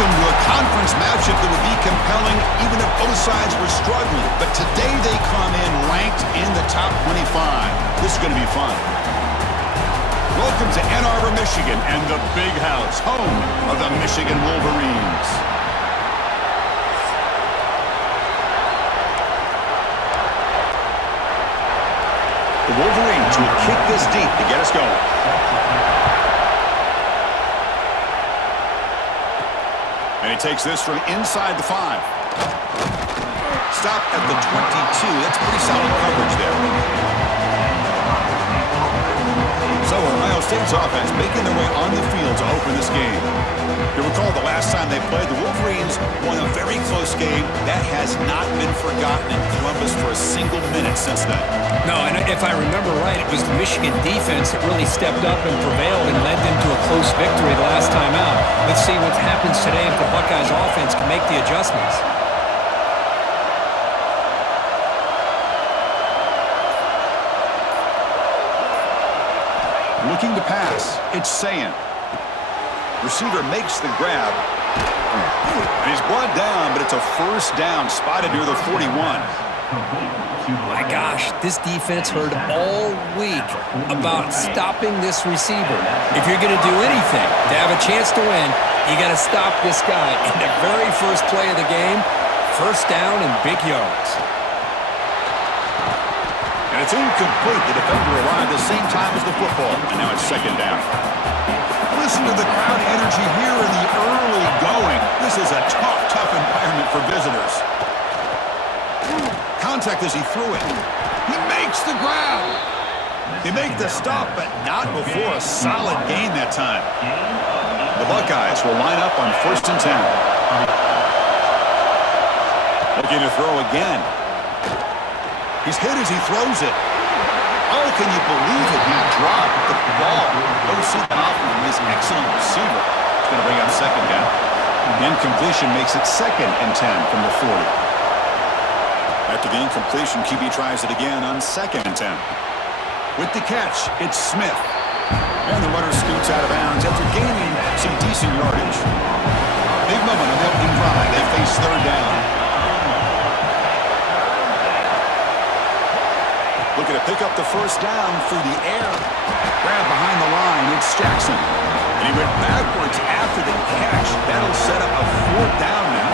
Welcome to a conference matchup that would be compelling even if both sides were struggling. But today they come in ranked in the top 25. This is going to be fun. Welcome to Ann Arbor, Michigan, and the Big House, home of the Michigan Wolverines. The Wolverines will kick this deep to get us going. And he takes this from inside the 5. Stop at the 22. That's pretty solid coverage there. So Ohio State's offense making their way on the field to open this game. You recall the last time they played, the Wolverines won a very close game. That has not been forgotten in Columbus for a single minute since then. No, and if I remember right, it was the Michigan defense that really stepped up and prevailed and led them to a close victory the last time out. Let's see what happens today if the Buckeyes offense can make the adjustments. Looking to pass, it's Sayin. Receiver makes the grab. And he's brought down, but it's a first down spotted near the 41. My gosh, this defense heard all week about stopping this receiver. If you're going to do anything to have a chance to win, you got to stop this guy. In the very first play of the game, first down and big yards. And it's incomplete. The defender arrived at the same time as the football. And now it's second down. Listen to the crowd energy here in the early going. This is a tough environment for visitors. Contact as he threw it. He makes the grab. He made the stop, but not before a solid gain that time. The Buckeyes will line up on 1st and 10. Looking to throw again. He's hit as he throws it. Oh, can you believe it? He dropped the ball. Go see that off from this excellent receiver. It's going to bring up second down. The incompletion makes it 2nd and 10 from the 40. After the incompletion, QB tries it again on 2nd and 10. With the catch, it's Smith. And the runner scoots out of bounds after gaining some decent yardage. Big moment on the opening drive. They face 3rd down. Looking to pick up the first down through the air. Grab behind the line, it's Jackson. And he went backwards after the catch. That'll set up a 4th down now.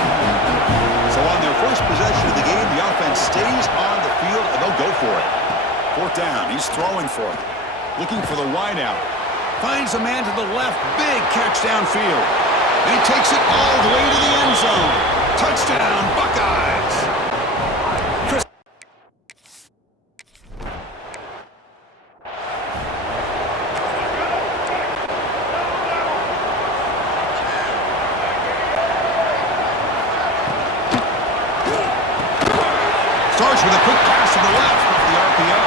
So on their first possession of the game, the offense stays on the field, and they'll go for it. 4th down, he's throwing for it. Looking for the wide out. Finds a man to the left, big catch downfield. And he takes it all the way to the end zone. Touchdown, Buckeyes! Starts with a quick pass to the left off the RPO.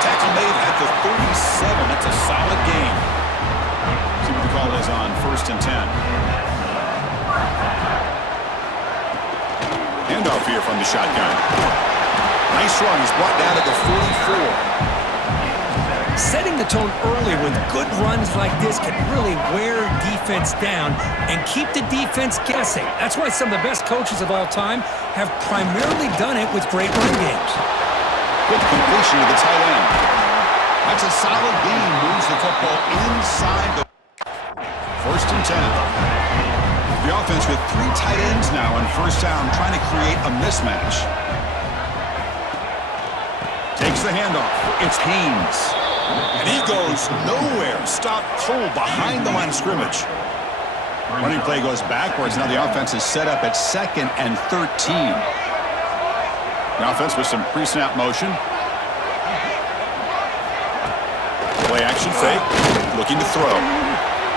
Tackle made at the 37. That's a solid gain. See what the call is on 1st and 10. Handoff here from the shotgun. Nice run. He's brought down at the 44. Setting the tone early with good runs like this can really wear defense down and keep the defense guessing. That's why some of the best coaches of all time have primarily done it with great run games. Quick completion to the tight end. That's a solid gain. Moves the football inside the 1st and 10. The offense with 3 tight ends now on 1st down, trying to create a mismatch. Takes the handoff. It's Haynes. And he goes nowhere. Stopped cold behind the line of scrimmage. Running play goes backwards. Now the offense is set up at 2nd and 13. The offense with some pre-snap motion. Play action fake. Looking to throw.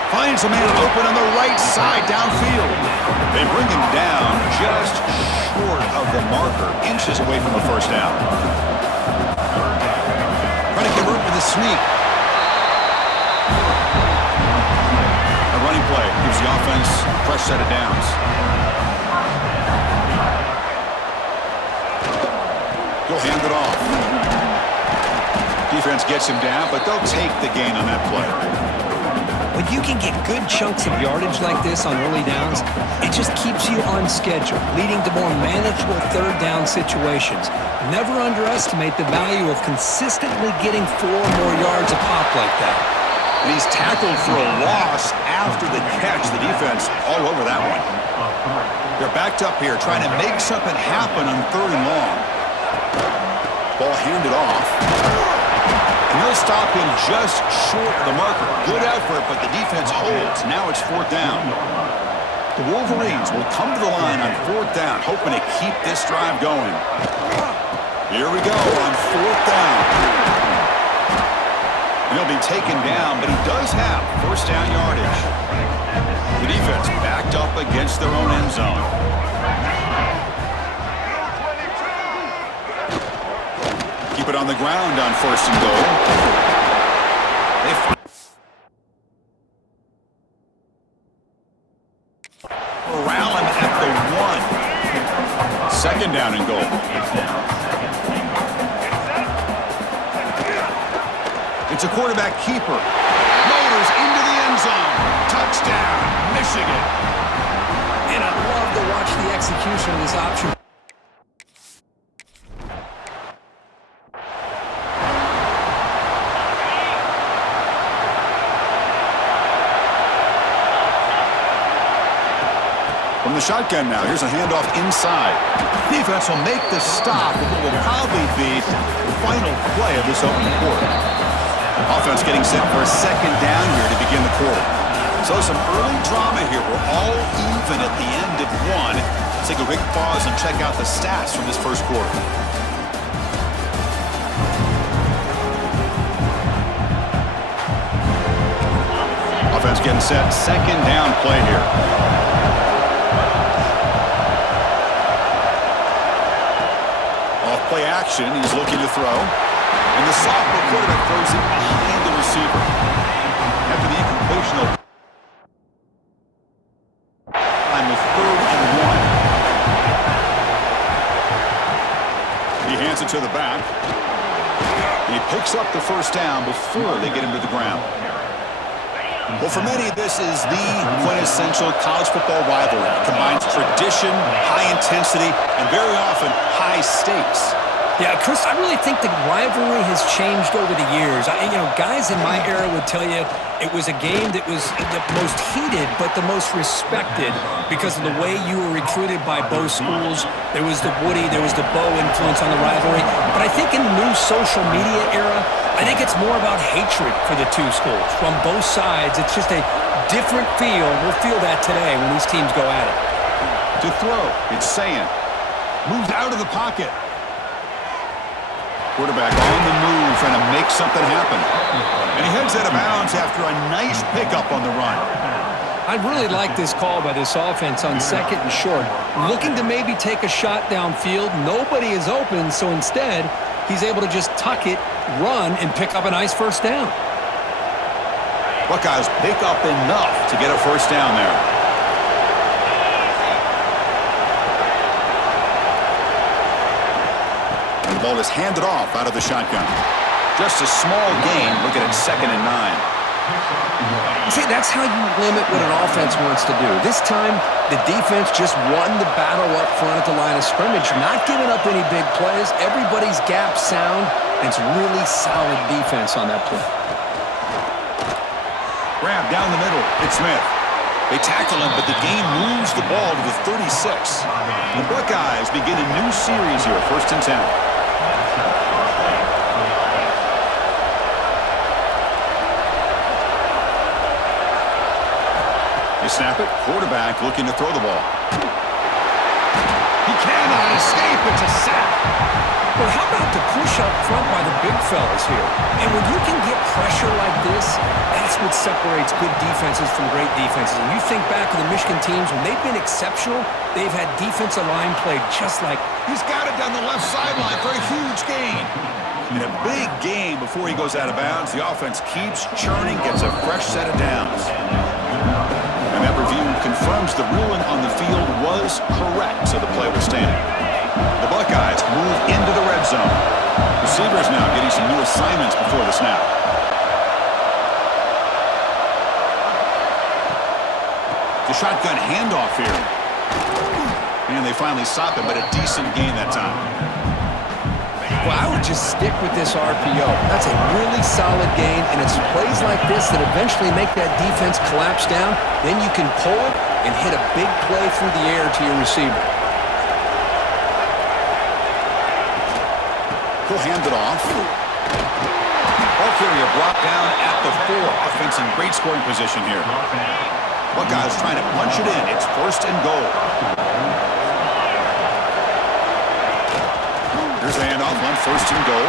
Finds a man open on the right side downfield. They bring him down just short of the marker. Inches away from the first down. Trying to convert with a sneak. A running play gives the offense a fresh set of downs. He'll hand it off. Defense gets him down, but they'll take the gain on that play. When you can get good chunks of yardage like this on early downs, it just keeps you on schedule, leading to more manageable third down situations. Never underestimate the value of consistently getting 4 more yards a pop like that. And he's tackled for a loss after the catch. The defense all over that one. They're backed up here trying to make something happen on 3rd and long. Ball handed off. And he'll stop him just short of the marker. Good effort, but the defense holds. Now it's 4th down. The Wolverines will come to the line on 4th down, hoping to keep this drive going. Here we go on 4th down. He'll be taken down, but he does have 1st down yardage. The defense backed up against their own end zone. Keep it on the ground on 1st and goal. Corral him at the 1. 2nd down and goal. It's a quarterback keeper. Motors into the end zone. Touchdown, Michigan. And I love to watch the execution of this option. From the shotgun now, here's a handoff inside. Defense will make the stop with what will probably be the final play of this opening quarter. Offense getting set for a 2nd down here to begin the quarter. So some early drama here. We're all even at the end of 1. Let's take a quick pause and check out the stats from this first quarter. Offense getting set. 2nd down play here. Off play action. He's looking to throw. And the sophomore quarterback throws it behind the receiver. After the incompletion, time with 3rd and 1. He hands it to the back. He picks up the 1st down before they get him to the ground. Well, for many, this is the quintessential college football rivalry. It combines tradition, high intensity, and very often high stakes. Yeah, Chris, I really think the rivalry has changed over the years. Guys in my era would tell you it was a game that was the most heated but the most respected because of the way you were recruited by both schools. There was the Woody, there was the Bo influence on the rivalry. But I think in the new social media era, I think it's more about hatred for the two schools. From both sides, it's just a different feel. We'll feel that today when these teams go at it. To throw, it's Sayan. Moves out of the pocket. Quarterback on the move, trying to make something happen. And he heads out of bounds after a nice pickup on the run. I really like this call by this offense on 2nd and short. Looking to maybe take a shot downfield. Nobody is open, so instead, he's able to just tuck it, run, and pick up a nice 1st down. Buckeyes pick up enough to get a 1st down there. The ball is handed off out of the shotgun. Just a small gain, looking at 2nd and 9. See, that's how you limit what an offense wants to do. This time, the defense just won the battle up front at the line of scrimmage, not giving up any big plays. Everybody's gap sound, and it's really solid defense on that play. Grab down the middle. It's Smith. They tackle him, but the game moves the ball to the 36. The Buckeyes begin a new series here, 1st and 10. They snap it. Quarterback looking to throw the ball. He cannot escape. It's a sack. But how about the push up front by the big fellas here? And when you can get pressure like this, that's what separates good defenses from great defenses. And you think back to the Michigan teams, when they've been exceptional, they've had defensive line play just like... He's got it down the left sideline for a huge gain. In a big game before he goes out of bounds, the offense keeps churning, gets a fresh set of downs. And that review confirms the ruling on the field was correct, so the play was standing. The Buckeyes move into the red zone. Receivers now getting some new assignments before the snap. The shotgun handoff here. And they finally stop it, but a decent gain that time. Well, I would just stick with this RPO. That's a really solid gain, and it's plays like this that eventually make that defense collapse down. Then you can pull it and hit a big play through the air to your receiver. He'll hand it off. Ball carrier brought down at the 4. Offense in great scoring position here. Buckeyes trying to punch it in. It's 1st and goal. Here's the handoff on 1st and goal.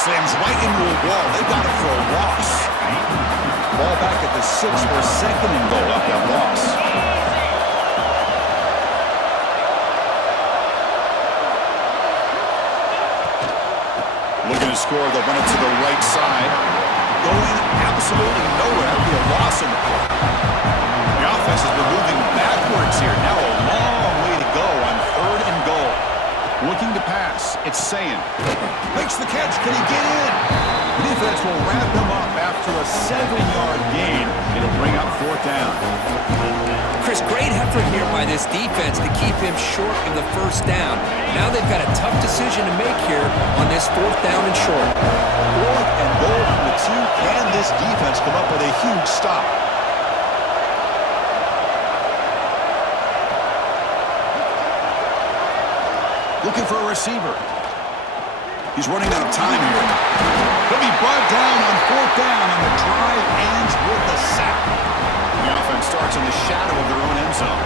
Slams right into a wall. They got it for a loss. Ball back at the 6 for 2nd and goal off that loss. Looking to score, they'll run it to the right side. Going absolutely nowhere. That would be a loss in the play. The offense has been moving backwards here. Now a long way to go on 3rd and goal. Looking to pass. It's Sayin. Makes the catch. Can he get in? The defense will wrap him up after a 7-yard gain. It'll bring up 4th down. Chris, great effort here by this defense to keep him short of the 1st down. Now they've got a tough decision to make here on this 4th down and short. 4th and goal from the 2. Can this defense come up with a huge stop? Looking for a receiver. He's running out of time here. He'll be brought down on 4th down, and the drive ends with a sack. The offense starts in the shadow of their own end zone.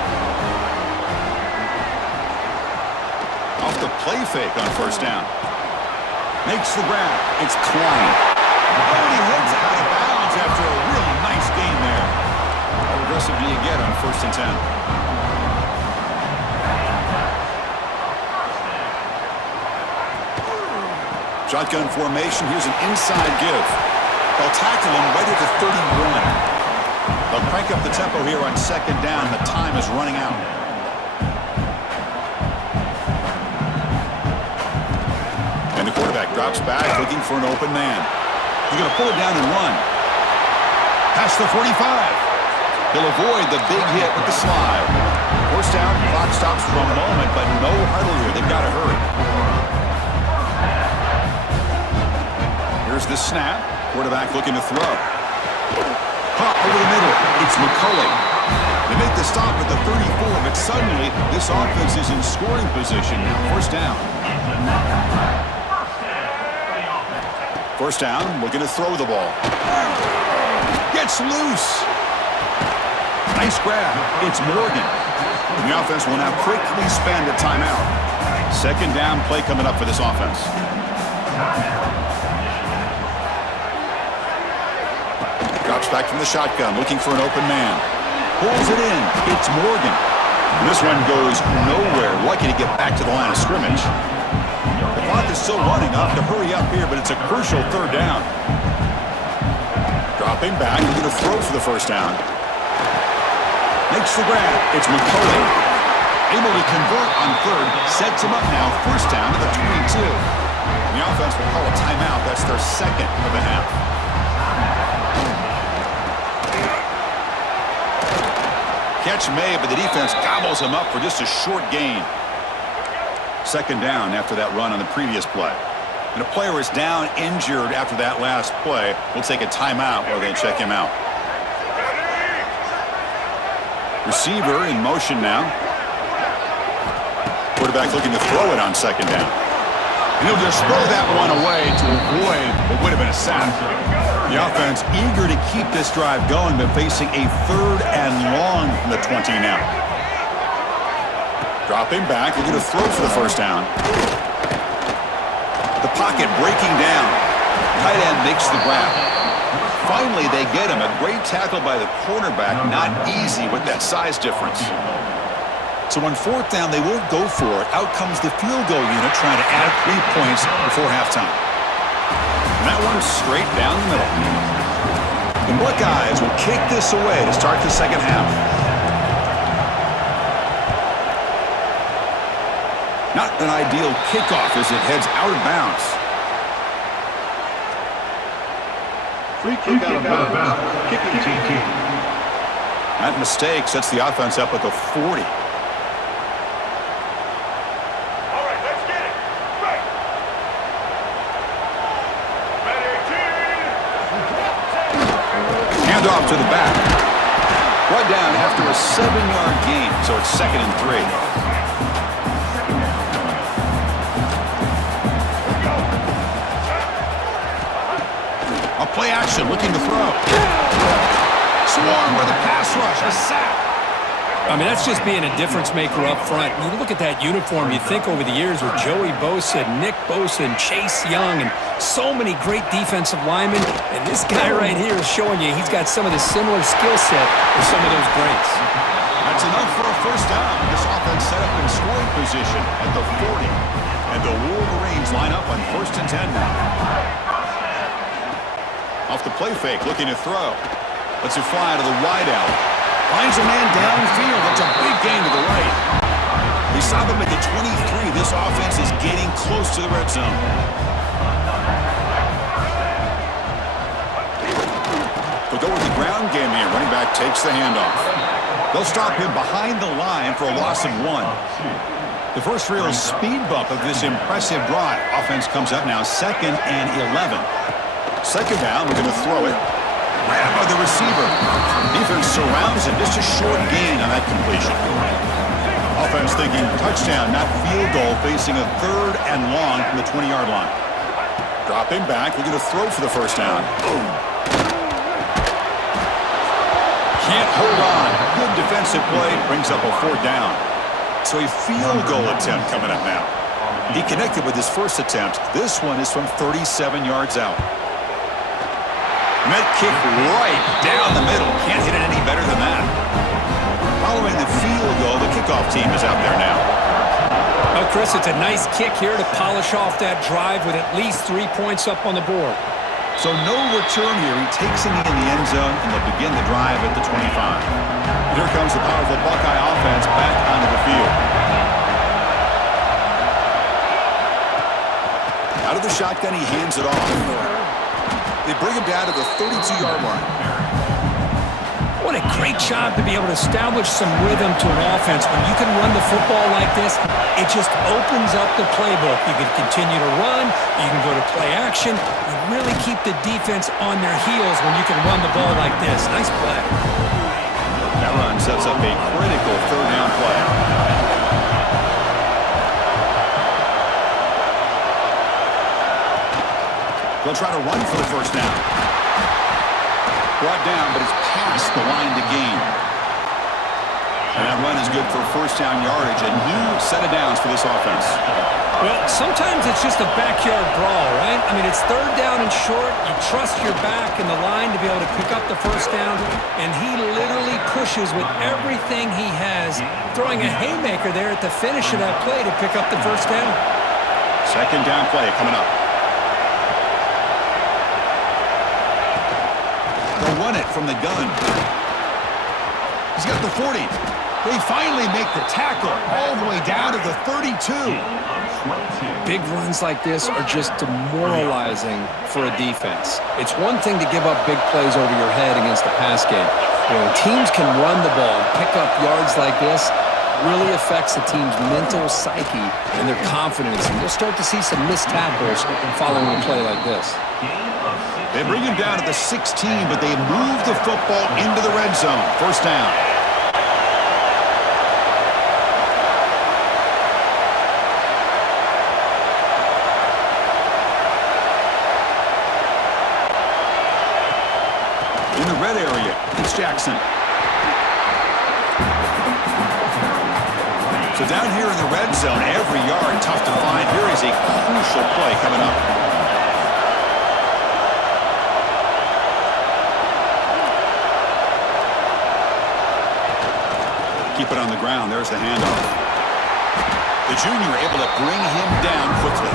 Off the play fake on 1st down. Makes the grab. It's Klein. Oh, and he heads out of bounds after a real nice gain there. How aggressive do you get on 1st and 10? Shotgun formation. Here's an inside give. They'll tackle him right at the 31. They'll crank up the tempo here on 2nd down. The time is running out. And the quarterback drops back, looking for an open man. He's going to pull it down and run. Past the 45. He'll avoid the big hit with the slide. 1st down, clock stops for a moment, but no huddle here. They've got to hurry. Here's the snap. Quarterback looking to throw. Pop over the middle. It's McCulley. They make the stop at the 34, but suddenly this offense is in scoring position now. 1st down. 1st down, looking to throw the ball. Gets loose. Nice grab. It's Morgan. The offense will now quickly spend a timeout. 2nd down play coming up for this offense. Drops back from the shotgun, looking for an open man. Pulls it in. It's Morgan. And this one goes nowhere. Lucky to get back to the line of scrimmage. The clock is still running. Off to hurry up here, but it's a crucial 3rd down. Dropping back, looking to throw for the 1st down. Makes the grab. It's McCulley. Able to convert on 3rd. Sets him up now. 1st down to the 22. The offense will call a timeout. That's their 2nd of the half. Catch made, but the defense gobbles him up for just a short gain. 2nd down after that run on the previous play. And a player is down injured after that last play. We'll take a timeout while they check him out. Receiver in motion now. Quarterback looking to throw it on 2nd down. And he'll just throw that one away to avoid what would have been a sack. The offense eager to keep this drive going, but facing a 3rd and long from the 20 now. Dropping back, looking to throw for the 1st down. The pocket breaking down. Tight end makes the grab. Finally, they get him. A great tackle by the cornerback. Not easy with that size difference. So on 4th down, they won't go for it. Out comes the field goal unit trying to add 3 points before halftime. And that one's straight down the middle. The Buckeyes will kick this away to start the 2nd half. Not an ideal kickoff as it heads out of bounds. Free kick out of bounds. Kicking team. That mistake sets the offense up at the 40. Handoff to the back. Brought down after a 7-yard gain, so it's 2nd and 3. A play action, looking to throw. Swarm with a pass rush, a sack. I mean, that's just being a difference maker up front. You look at that uniform, you think over the years with Joey Bosa, Nick Bosa, and Chase Young, and so many great defensive linemen. And this guy right here is showing you he's got some of the similar skill set with some of those greats. That's enough for a first down. This offense set up in scoring position at the 40. And the Wolverines line up on 1st and 10 now. Off the play fake, looking to throw. Lets it fly to the wideout. Finds a man downfield. That's a big gain to the right. We saw them at the 23. This offense is getting close to the red zone. They'll go with the ground game here. Running back takes the handoff. They'll stop him behind the line for a loss of 1. The first real speed bump of this impressive drive. Offense comes up now 2nd and 11. 2nd down, we're going to throw it. Grab by the receiver. Defense surrounds him. Just a short gain on that completion. Offense thinking touchdown, not field goal, facing a 3rd and long from the 20-yard line. Dropping back. We're going to throw for the first down. Boom. Can't hold on. Good defensive play. Brings up a 4th down. So a field goal attempt coming up now. He connected with his first attempt. This one is from 37 yards out. And that kick right down the middle. Can't hit it any better than that. Following the field goal, the kickoff team is out there now. Well, Chris, it's a nice kick here to polish off that drive with at least 3 points up on the board. So no return here. He takes it in the end zone, and they'll begin the drive at the 25. Here comes the powerful Buckeye offense back onto the field. Out of the shotgun, he hands it off. They bring him down to the 32-yard line. What a great job to be able to establish some rhythm to an offense. When you can run the football like this, it just opens up the playbook. You can continue to run. You can go to play action. You really keep the defense on their heels when you can run the ball like this. Nice play. That run sets up a critical 3rd down play. They'll try to run for the first down. Brought down, but it's past the line to gain. And that run is good for first down yardage. A new set of downs for this offense. Well, sometimes it's just a backyard brawl, right? I mean, it's 3rd down and short. You trust your back and the line to be able to pick up the first down. And he literally pushes with everything he has, throwing a haymaker there at the finish of that play to pick up the first down. 2nd down play coming up. They'll run it from the gun. He's got the 40. They finally make the tackle all the way down to the 32. Big runs like this are just demoralizing for a defense. It's one thing to give up big plays over your head against the pass game. When teams can run the ball and pick up yards like this, really affects the team's mental psyche and their confidence. And you'll start to see some missed tackles following a play like this. They bring him down to the 16, but they move the football into the red zone. First down. In the red area, it's Jackson. So down here in the red zone, every yard tough to find. Here is a crucial play coming up. Keep it on the ground. There's the handoff. The junior able to bring him down quickly.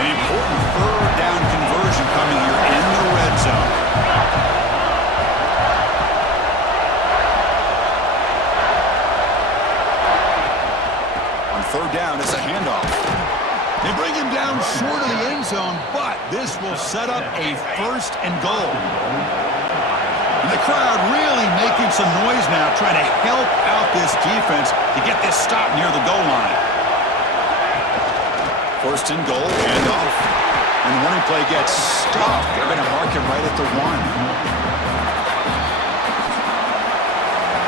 An important 3rd down conversion coming here in the red zone. On 3rd down, it's a handoff. They bring him down short of the end zone, but this will set up a 1st and goal. And the crowd really making some noise now, trying to help out this defense to get this stop near the goal line. First and goal, handoff. And the running play gets stopped. They're going to mark him right at the 1.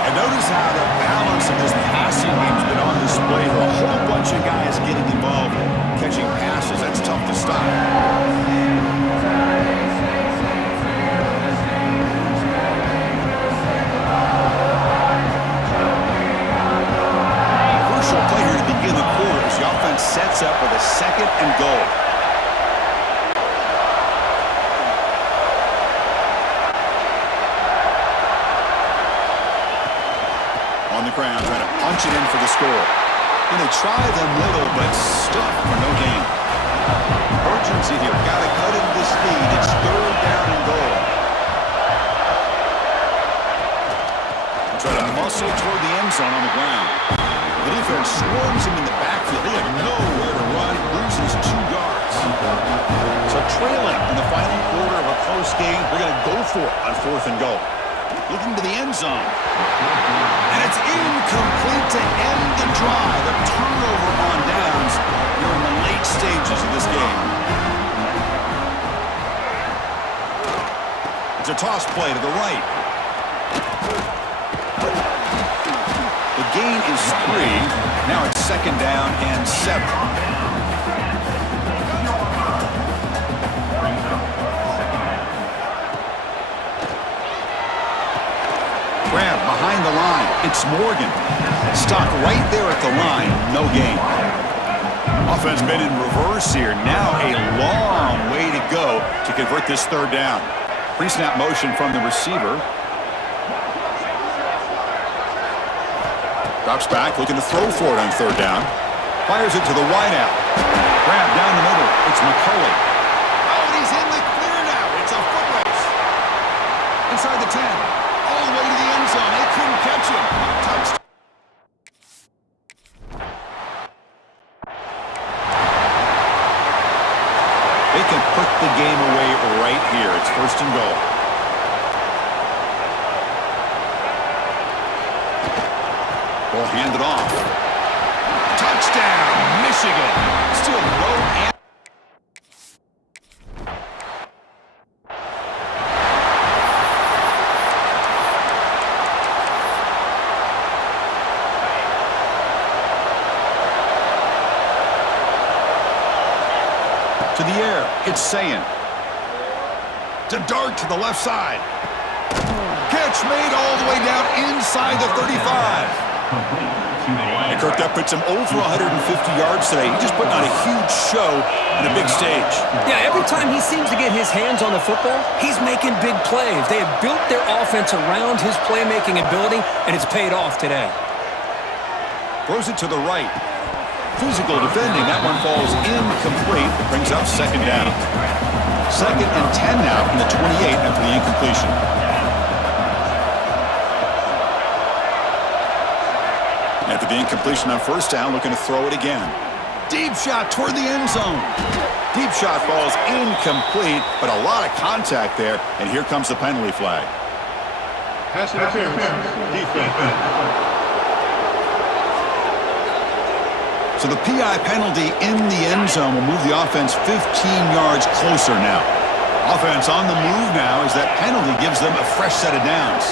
And notice how the balance of this passing game has been on display. There are a whole bunch of guys getting involved, catching passes. That's tough to stop. Crucial play here to begin the quarter as the offense sets up with a second and goal. On the ground, trying to punch it in for the score. And they try the middle, but stuck for no gain. Urgency here. Got to cut into this lead. It's third down and goal. They try to muscle toward the end zone on the ground. The defense swarms him in the backfield. They have nowhere to run. Loses 2 yards. So trailing in the final quarter of a close game, they're going to go for it on 4th and goal. Looking to the end zone. And it's incomplete to end the drive. A turnover on downs. We're in the late stages of this game. It's a toss play to the right. The gain is 3. Now it's 2nd down and 7. Grab behind the line. It's Morgan. Stopped right there at the line. No gain. Offense been in reverse here. Now a long way to go to convert this 3rd down. Pre-snap motion from the receiver. Drops back, looking to throw for it on 3rd down. Fires it to the wideout. Grab down the middle. It's McCulley. Oh, and he's in the clear now. It's a foot race. Inside the 10. All the way to the end zone. They couldn't catch him. Touchdown. They can put the game away right here. It's 1st and goal. Ball handed off. Touchdown, Michigan. Still no answer. To the air, it's Sayin. To dart to the left side. Catch made all the way down inside the 35. And Kirk, that puts him over 150 yards today. He's just putting on a huge show on a big stage. Yeah, every time he seems to get his hands on the football, he's making big plays. They have built their offense around his playmaking ability, and it's paid off today. Throws it to the right. Physical defending. That one falls incomplete. Brings up 2nd down. 2nd and 10 now from the 28 after the incompletion. After the incompletion on 1st down, looking to throw it again. Deep shot toward the end zone. Deep shot falls incomplete, but a lot of contact there, and here comes the penalty flag. Pass interference. Defense. So the PI penalty in the end zone will move the offense 15 yards closer now. Offense on the move now as that penalty gives them a fresh set of downs.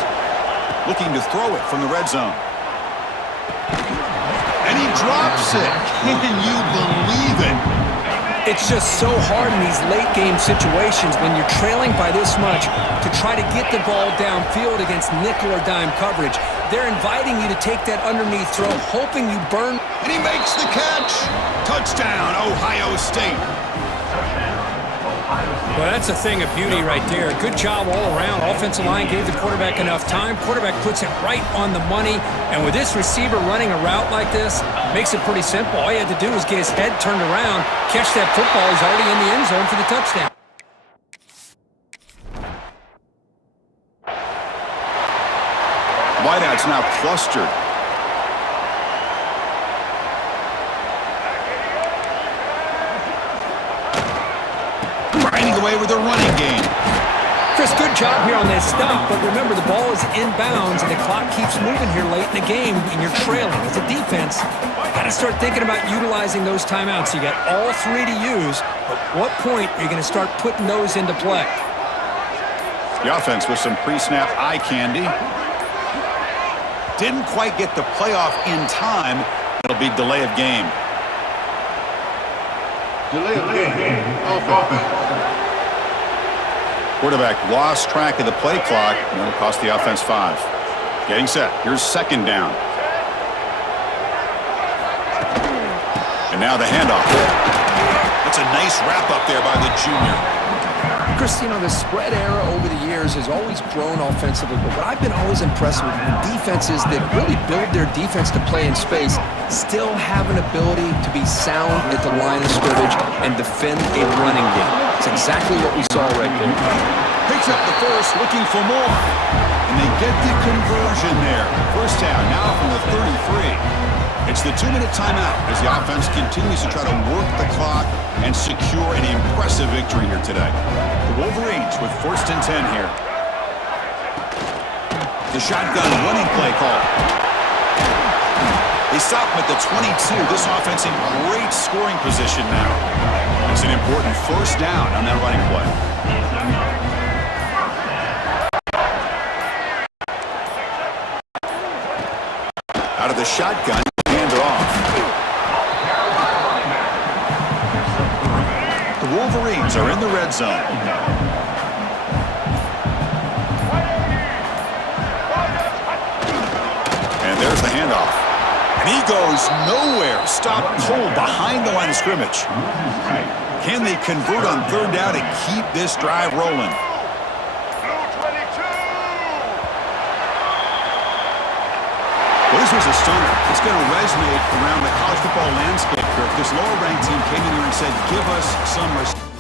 Looking to throw it from the red zone. And he drops it. Can you believe it? It's just so hard in these late game situations when you're trailing by this much to try to get the ball downfield against nickel or dime coverage. They're inviting you to take that underneath throw, hoping you burn. And he makes the catch. Touchdown, Ohio State. Well, that's a thing of beauty right there. Good job all around. Offensive line gave the quarterback enough time. Quarterback puts it right on the money. And with this receiver running a route like this, makes it pretty simple. All you had to do was get his head turned around, catch that football. He's already in the end zone for the touchdown. Wideout's now clustered. Grinding away with a running game. Chris, good job here on that stop, but remember the ball is inbounds and the clock keeps moving here late in the game and you're trailing. As a defense, got to start thinking about utilizing those timeouts. You got all three to use, but what point are you going to start putting those into play? The offense with some pre-snap eye candy. Didn't quite get the playoff in time. It'll be delay of game. Delay of game. Offense. Quarterback lost track of the play clock, and it'll cost the offense 5. Getting set. Here's second down. And now the handoff. That's a nice wrap up there by the junior. Chris, you know, the spread era over the years has always grown offensively, but what I've been always impressed with defenses that really build their defense to play in space still have an ability to be sound at the line of scrimmage and defend a running game. It's exactly what we saw right there. Picks up the first, looking for more. And they get the conversion there. First down, now from the 33. It's the 2-minute timeout as the offense continues to try to work the clock and secure an impressive victory here today. The Wolverines with 1st and 10 here. The shotgun running play call. They stop him at the 22. This offense in great scoring position now. It's an important first down on that running play. Out of the shotgun, hand it off. The Wolverines are in the red zone. And there's the handoff. And he goes nowhere. Stop cold behind the line of scrimmage. Can they convert on 3rd down and keep this drive rolling? Well, this was a stunner. It's going to resonate around the college football landscape here. This lower-ranked team came in here and said, give us some respect.